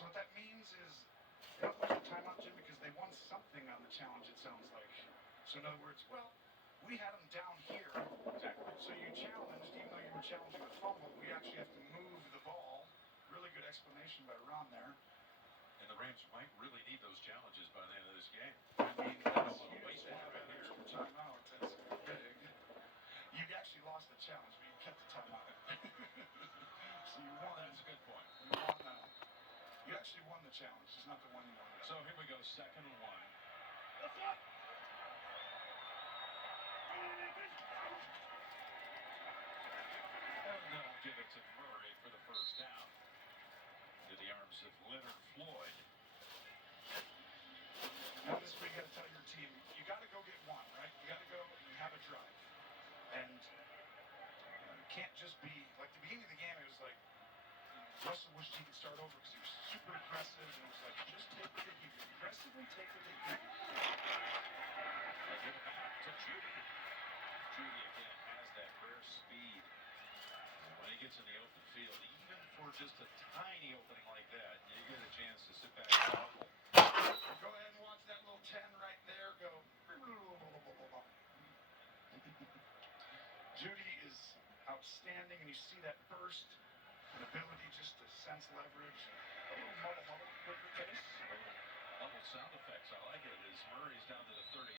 So what that means is they don't lose a timeout, Jim, because they won something on the challenge, it sounds like. So in other words, well, we had them down here. Exactly. So you challenged, even though you were challenging the fumble, we actually have to move the ball. Really good explanation by Ron there. And the Rams might really need those challenges by the end of this game. I mean, I don't that's want to huge waste to one have right that here. extra timeout. That's big. You actually lost the challenge, but you kept the timeout. So you won. That's a good point. You won. You actually won the challenge. It's not the one you won. So here we go, 2nd and 1. And they'll give it to Murray for the first down. To the arms of Leonard Floyd. Now this is where you got to tell your team, you got to go get one, right? You got to go and have a drive. And it can't just be, like the beginning of the game, it was like, Russell wished he could start over because he was super aggressive, and it was like, just take what they give you. Aggressively take what they give you. They give it back to Judy. Judy again has that rare speed. And when he gets in the open field, even for just a tiny opening like that, you get a chance to sit back and bubble. Go ahead and watch that little 10 right there go. Judy is outstanding, and you see that burst, an ability just to sense leverage. A little mubble with your case. Bubble sound effects, I like it, as Murray's down to the 30.